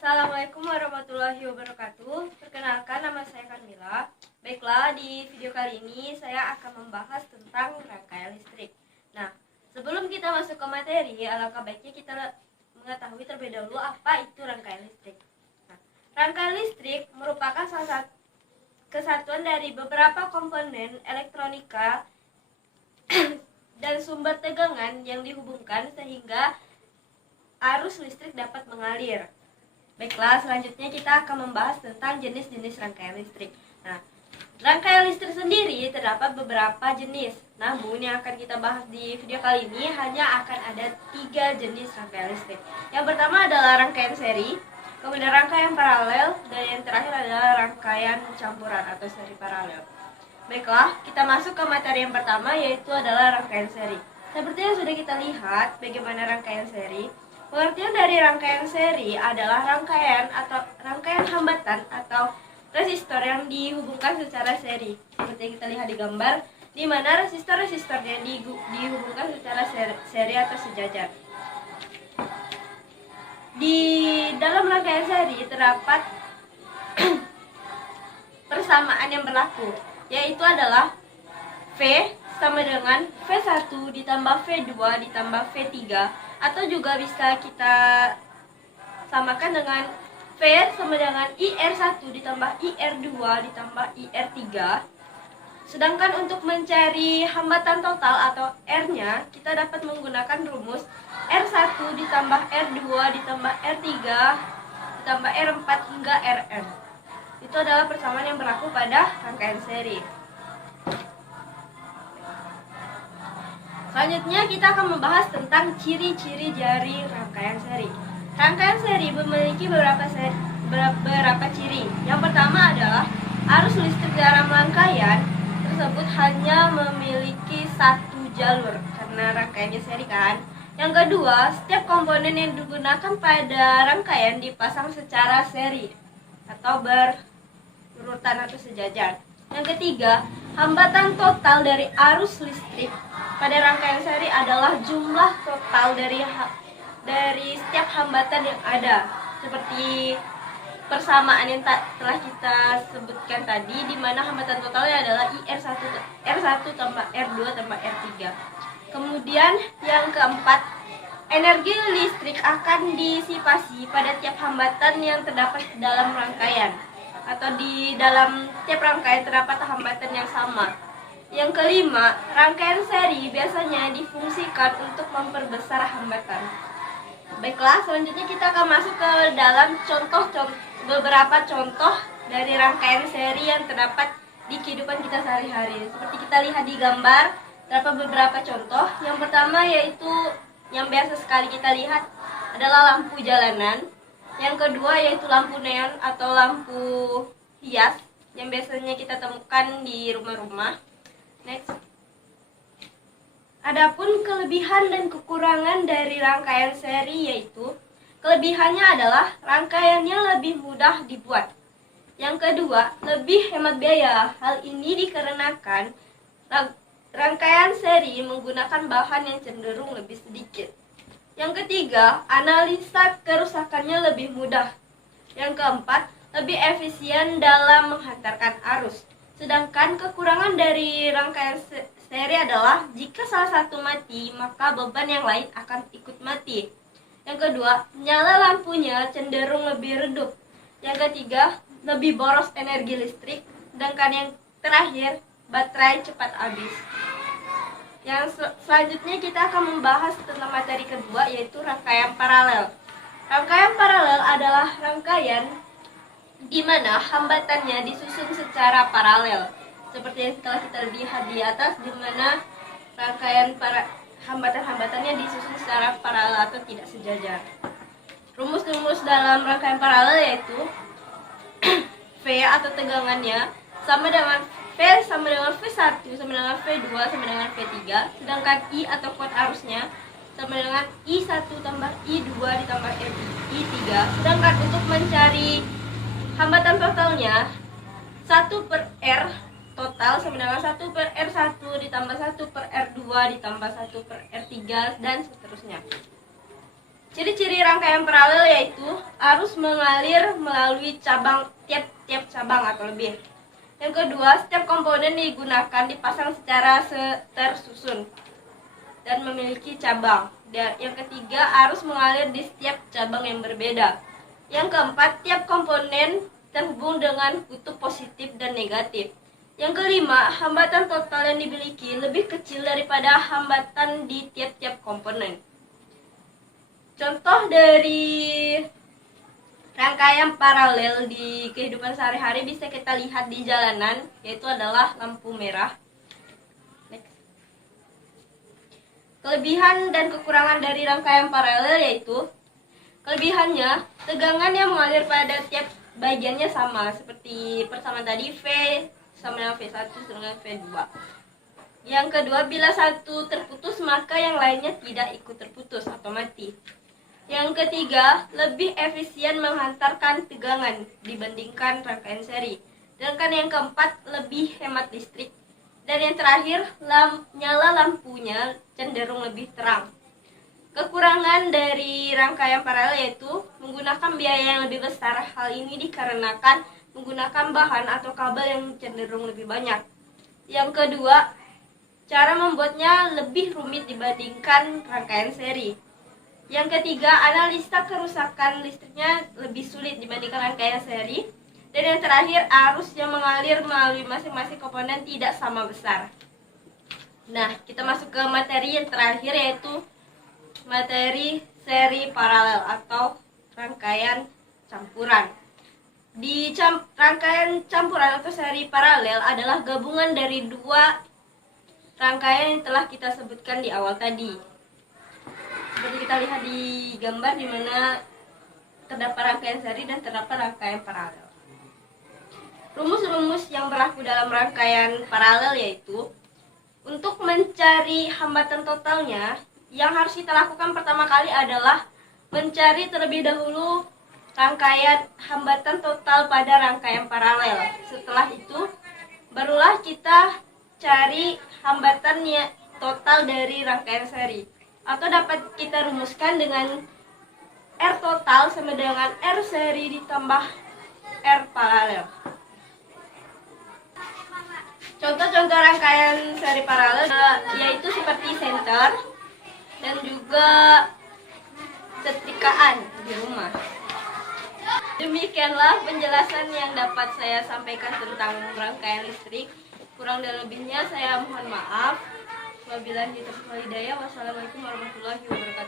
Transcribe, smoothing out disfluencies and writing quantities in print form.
Assalamualaikum warahmatullahi wabarakatuh. Perkenalkan, nama saya Carmila. Baiklah, di video kali ini saya akan membahas tentang rangkaian listrik. Nah, sebelum kita masuk ke materi, alangkah baiknya kita mengetahui terlebih dahulu apa itu rangkaian listrik. Nah, rangkaian listrik merupakan salah satu kesatuan dari beberapa komponen elektronika dan sumber tegangan yang dihubungkan sehingga arus listrik dapat mengalir. Baiklah, selanjutnya kita akan membahas tentang jenis-jenis rangkaian listrik. Nah, rangkaian listrik sendiri terdapat beberapa jenis. Namun yang akan kita bahas di video kali ini hanya akan ada 3 jenis rangkaian listrik. Yang pertama adalah rangkaian seri, kemudian rangkaian paralel, dan yang terakhir adalah rangkaian campuran atau seri paralel. Baiklah, kita masuk ke materi yang pertama, yaitu adalah rangkaian seri. Seperti yang sudah kita lihat bagaimana rangkaian seri. Pengertian dari rangkaian seri adalah rangkaian hambatan atau resistor yang dihubungkan secara seri. Seperti yang kita lihat di gambar, di mana resistor-resistornya dihubungkan secara seri atau sejajar. Di dalam rangkaian seri terdapat persamaan yang berlaku, yaitu adalah V sama dengan V1 ditambah V2 ditambah V3, atau juga bisa kita samakan dengan V sama dengan IR1 ditambah IR2 ditambah IR3. Sedangkan untuk mencari hambatan total atau R-nya, kita dapat menggunakan rumus R1 ditambah R2 ditambah R3 ditambah R4 hingga Rn. Itu adalah persamaan yang berlaku pada rangkaian seri. Selanjutnya kita akan membahas tentang ciri-ciri dari rangkaian seri. Rangkaian seri memiliki beberapa ciri. Yang pertama adalah arus listrik dalam rangkaian tersebut hanya memiliki satu jalur karena rangkaiannya seri kan. Yang kedua, setiap komponen yang digunakan pada rangkaian dipasang secara seri atau berurutan atau sejajar. Yang ketiga, hambatan total dari arus listrik pada rangkaian seri adalah jumlah total dari setiap hambatan yang ada. Seperti persamaan yang telah kita sebutkan tadi, di mana hambatan totalnya adalah R1 tambah R2 tambah R3. Kemudian yang keempat, energi listrik akan disipasi pada tiap hambatan yang terdapat dalam rangkaian, atau di dalam tiap rangkaian terdapat hambatan yang sama. Yang kelima, rangkaian seri biasanya difungsikan untuk memperbesar hambatan. Baiklah, selanjutnya kita akan masuk ke dalam beberapa contoh dari rangkaian seri yang terdapat di kehidupan kita sehari-hari. Seperti kita lihat di gambar, terdapat beberapa contoh. Yang pertama yaitu yang biasa sekali kita lihat adalah lampu jalanan. Yang kedua yaitu lampu neon atau lampu hias yang biasanya kita temukan di rumah-rumah. Next. Adapun kelebihan dan kekurangan dari rangkaian seri yaitu kelebihannya adalah rangkaiannya lebih mudah dibuat. Yang kedua, lebih hemat biaya. Hal ini dikarenakan rangkaian seri menggunakan bahan yang cenderung lebih sedikit. Yang ketiga, analisa kerusakannya lebih mudah. Yang keempat, lebih efisien dalam menghantarkan arus. Sedangkan kekurangan dari rangkaian seri adalah jika salah satu mati, maka beban yang lain akan ikut mati. Yang kedua, nyala lampunya cenderung lebih redup. Yang ketiga, lebih boros energi listrik. Sedangkan yang terakhir, baterai cepat habis. Yang selanjutnya kita akan membahas tentang materi kedua, yaitu rangkaian paralel. Rangkaian paralel adalah rangkaian di mana hambatannya disusun secara paralel. Seperti yang telah kita lihat di atas, di mana rangkaian hambatan-hambatannya disusun secara paralel atau tidak sejajar. Rumus-rumus dalam rangkaian paralel yaitu V atau tegangannya sama dengan V sama dengan V1 sama dengan V2 sama dengan V3, sedangkan I atau kuat arusnya sama dengan I1 tambah I2 ditambah I3. Sedangkan untuk mencari hambatan totalnya 1 per R total sama dengan 1 per R1 ditambah 1 per R2 ditambah 1 per R3 dan seterusnya. Ciri-ciri rangkaian paralel yaitu arus mengalir melalui tiap-tiap cabang atau lebih. Yang kedua, setiap komponen digunakan dipasang secara tersusun dan memiliki cabang. Dan yang ketiga, arus mengalir di setiap cabang yang berbeda. Yang keempat, tiap komponen terhubung dengan kutub positif dan negatif. Yang kelima, hambatan total yang dimiliki lebih kecil daripada hambatan di tiap-tiap komponen. Contoh dari rangkaian paralel di kehidupan sehari-hari bisa kita lihat di jalanan, yaitu adalah lampu merah. Next. Kelebihan dan kekurangan dari rangkaian paralel yaitu kelebihannya, tegangan yang mengalir pada tiap bagiannya sama, seperti persamaan tadi V sama dengan V1 dengan V2. Yang kedua, bila satu terputus maka yang lainnya tidak ikut terputus atau mati. Yang ketiga, lebih efisien menghantarkan tegangan dibandingkan rangkaian seri. Sedangkan yang keempat, lebih hemat listrik. Dan yang terakhir, nyala lampunya cenderung lebih terang. Kekurangan dari rangkaian paralel yaitu menggunakan biaya yang lebih besar. Hal ini dikarenakan menggunakan bahan atau kabel yang cenderung lebih banyak. Yang kedua, cara membuatnya lebih rumit dibandingkan rangkaian seri. Yang ketiga, analisa kerusakan listriknya lebih sulit dibandingkan rangkaian seri. Dan yang terakhir, arus yang mengalir melalui masing-masing komponen tidak sama besar. Nah, kita masuk ke materi yang terakhir yaitu materi seri paralel atau rangkaian campuran. Rangkaian campuran atau seri paralel adalah gabungan dari dua rangkaian yang telah kita sebutkan di awal tadi. Seperti kita lihat di gambar di mana terdapat rangkaian seri dan terdapat rangkaian paralel. Rumus-rumus yang berlaku dalam rangkaian paralel yaitu untuk mencari hambatan totalnya, yang harus kita lakukan pertama kali adalah mencari terlebih dahulu rangkaian hambatan total pada rangkaian paralel. Setelah itu, barulah kita cari hambatannya total dari rangkaian seri. Atau dapat kita rumuskan dengan R total sama dengan R seri ditambah R paralel. Contoh-contoh rangkaian seri paralel yaitu seperti senter dan juga setrikaan di rumah. Demikianlah penjelasan yang dapat saya sampaikan tentang rangkaian listrik. Kurang dan lebihnya saya mohon maaf. Wabillahi taufiq wal hidayah. Wassalamualaikum warahmatullahi wabarakatuh.